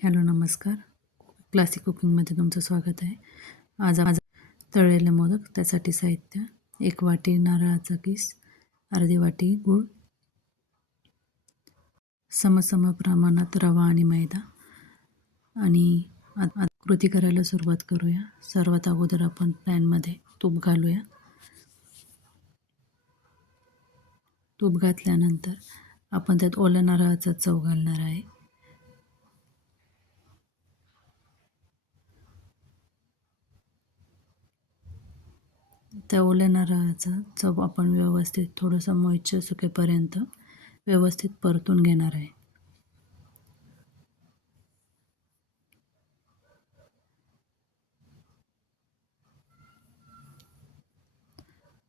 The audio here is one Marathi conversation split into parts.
हॅलो नमस्कार. क्लासिक कुकिंगमध्ये तुमचं स्वागत आहे. आज तळलेले मोदक. त्यासाठी साहित्य: 1 वाटी नारळाचा किस, अर्धी वाटी गूळ, सम प्रमाणात रवा आणि मैदा. आणि आता कृती करायला सुरुवात करूया. सर्वात अगोदर आपण पॅनमध्ये तूप घालूया. तूप घातल्यानंतर आपण त्यात ओल्या नारळाचा चव घालणार आहे. त्या ओल्या नारळाचा चव आपण व्यवस्थित थोडंसं मॉइश्चर सुकेपर्यंत व्यवस्थित परतून घेणार आहे.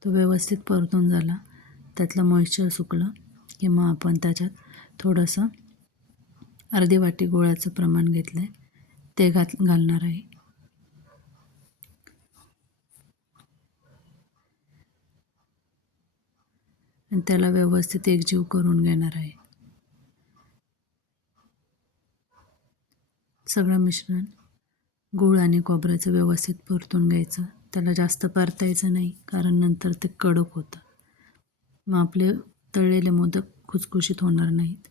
तो व्यवस्थित परतून झाला, त्यातलं मॉइश्चर सुकलं की मग आपण त्याच्यात थोडंसं अर्धी वाटी गुळाचं प्रमाण घेतलं आहे, ते घालणार आहे. आणि त्याला व्यवस्थित एकजीव करून घेणार आहे. सगळं मिश्रण गूळ आणि खोबऱ्याचं व्यवस्थित परतून घ्यायचं. त्याला जास्त परतायचं नाही, कारण नंतर ते कडक होतं. मग आपले तळलेले मोदक खुसखुशीत होणार नाहीत.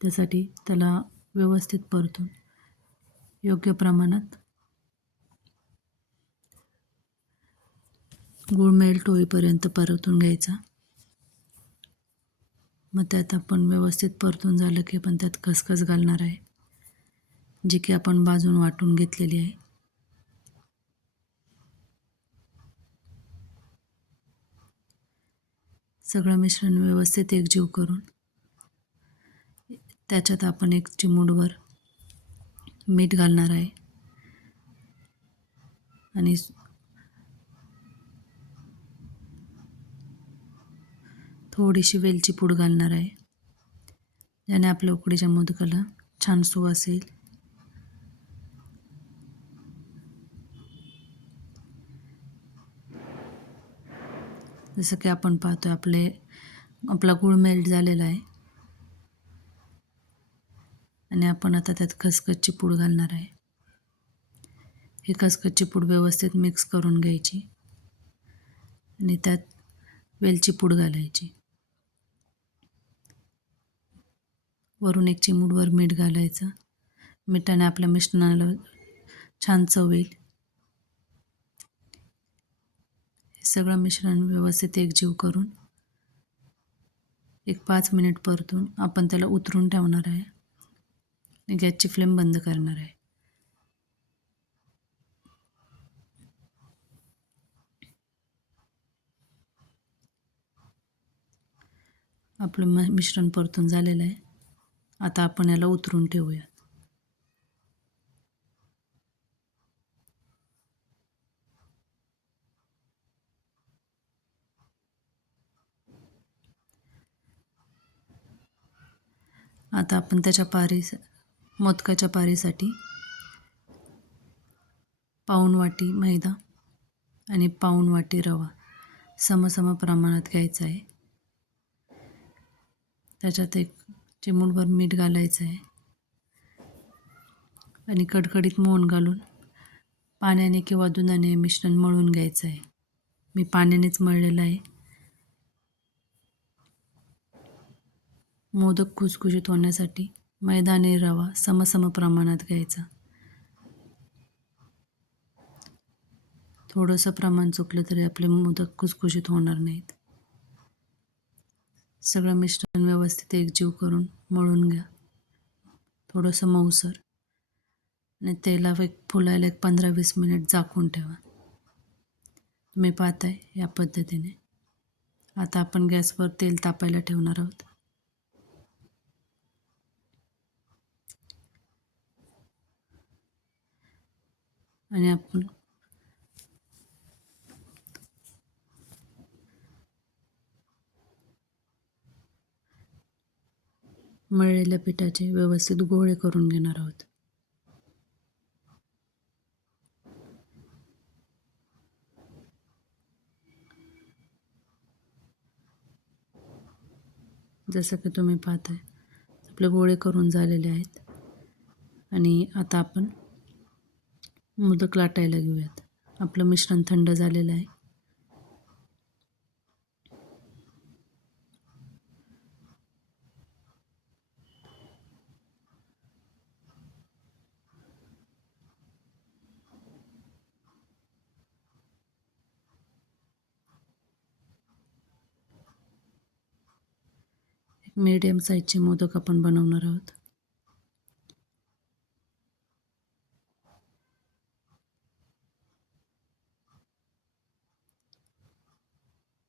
त्यासाठी त्याला व्यवस्थित परतून योग्य प्रमाणात गूळ मेल्ट होईपर्यंत परतून घ्यायचा. मग त्यात आपण व्यवस्थित परतून झालं की आपण त्यात खसखस घालणार आहे, जी की आपण भाजून वाटून घेतलेली आहे. सगळं मिश्रण व्यवस्थित एकजीव करून त्याच्यात आपण 1 चिमूटभर मीठ घालणार आहे आणि थोडीशी वेलची पूड घालणार आहे, ज्याने आपल्या उकडीच्या मोदकाला छान सुवास येईल. जसं की आपण पाहतोय आपला गूळ मेल्ट झालेला आहे आणि आपण आता त्यात खसखसची पूड घालणार आहे. ही खसखसची पूड व्यवस्थित मिक्स करून घ्यायची आणि त्यात वेलची पूड घालायची. वरून 1 चिमूटभर मीठ घालायचं. मिठाने आपल्या मिश्रणाला छान चव येईल. हे सगळं मिश्रण व्यवस्थित एकजीव करून 5 मिनिट परतून आपण त्याला उतरून ठेवणार आहे आणि गॅसची फ्लेम बंद करणार आहे. आपलं मिश्रण परतून झालेलं आहे. आता आपण याला उतरून ठेवूया. आता आपण मोदकाच्या पारीसाठी पाऊण वाटी मैदा आणि पाऊण वाटी रवा सम प्रमाणात घ्यायचा आहे. त्याच्यात 1 चिमूटभर मीठ घालायचं आहे आणि कडकडीत मोहन घालून पाण्याने किंवा दुधाने मिश्रण मळून घ्यायचं आहे. मी पाण्यानेच मळलेलं आहे. मोदक खुसखुशीत होण्यासाठी मैदा आणि रवा सम प्रमाणात घ्यायचा. थोडंसं प्रमाण चुकलं तरी आपले मोदक खुसखुशीत होणार नाहीत. सगळं मिश्रण व्यवस्थित एकजीव करून मळून घ्या, थोडंसं मऊसर. आणि तेला फुलायला 15-20 मिनिट झाकून ठेवा. तुम्ही पाहताय या पद्धतीने. आता आपण गॅसवर तेल तापायला ठेवणार आहोत. आणि आपण मळलेल्या पिठाचे व्यवस्थित गोळे करून घेणार आहोत. जसं की तुम्ही पाहताय आपले गोळे करून झालेले आहेत. आणि आता आपण मोदक लाटायला घेऊयात. आपलं मिश्रण थंड झालेलं आहे. एक मीडियम साईजचे मोदक आपण बनवणार आहोत.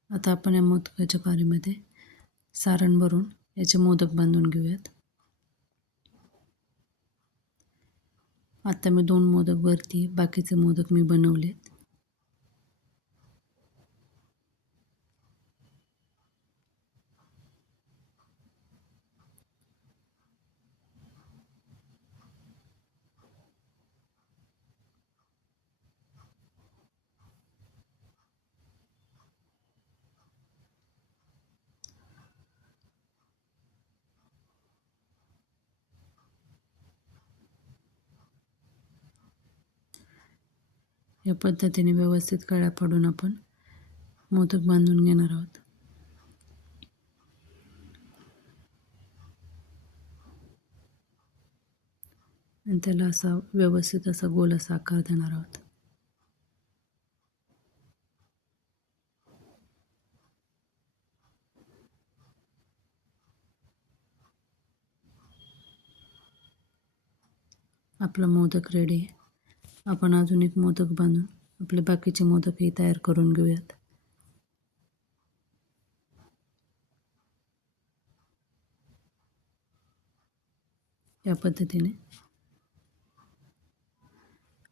आता आपण या मोदकाच्या पारीमध्ये सारण भरून याचे मोदक बांधून घेऊयात. आता मी 2 मोदक वरती, बाकीचे मोदक मी बनवलेत. या पद्धतीने व्यवस्थित कळ्या पाडून आपण मोदक बांधून घेणार आहोत. आणि त्याला असा व्यवस्थित असा गोल असा आकार देणार आहोत. आपला मोदक रेडी आहे. आपण अजून एक मोदक बांधून आपले बाकीचे मोदकही तयार करून घेऊयात. या पद्धतीने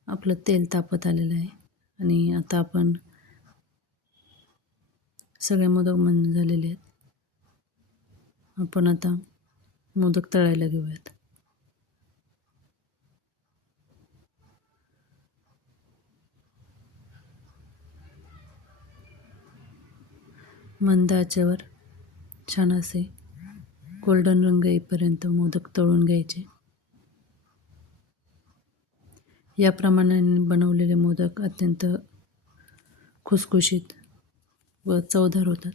आपलं तेल तापत आलेलं आहे आणि आता आपण सगळे मोदक मंद झालेले आहेत. आपण आता मोदक तळायला घेऊयात. मंद आचेवर छान असे गोल्डन रंग येईपर्यंत मोदक तळून घ्यायचे. याप्रमाणे बनवलेले मोदक अत्यंत खुसखुशीत व चवदार होतात.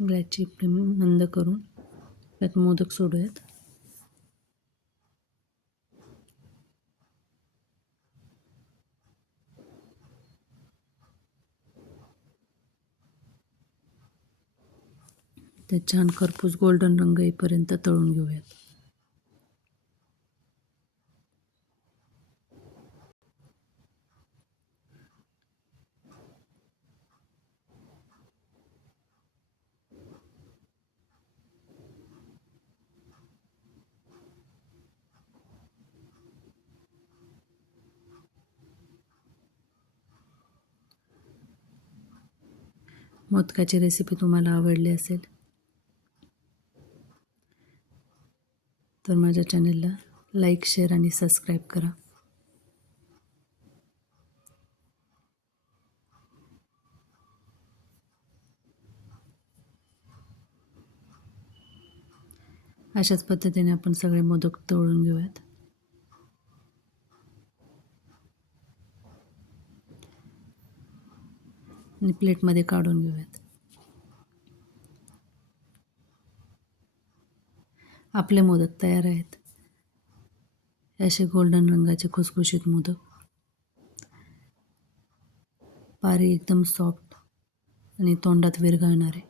गॅसची फ्लेम मंद करून त्यात मोदक सोडूयात. त्यात छान खरपूस गोल्डन रंग येईपर्यंत तळून घेऊयात. मोदकाची रेसिपी तुम्हाला आवडली असेल तर माझ्या चॅनलला लाईक, शेअर आणि सबस्क्राईब करा. अशाच पद्धतीने आपण सगळे मोदक तळून घेऊयात. आणि प्लेटमध्ये काढून घेऊयात. आपले मोदक तयार आहेत. असे गोल्डन रंगाचे खुसखुशीत मोदक. पारी एकदम सॉफ्ट आणि तोंडात विरघळणारे.